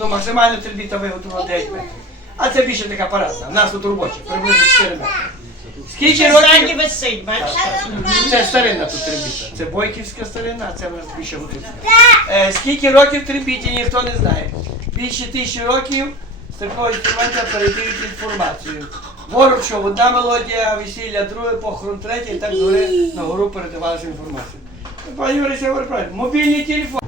Ну, максимально тербіта виготовила 9 метрів. А це більше така парадна. У нас тут робоча, приблизно 4 метри. Скільки років? висить. Це старина тут трибіта. Це бойківська старина, а це в нас більше готується. Е, скільки років трибіті, ніхто не знає. Більше тисячі років з такого інструмента передають інформацію. Ворог, що одна мелодія, весілля, друге, похорон, третя, і так згори на гору передавалася інформація. Пані Юрій, я говорю правильно. Мобільний телефон.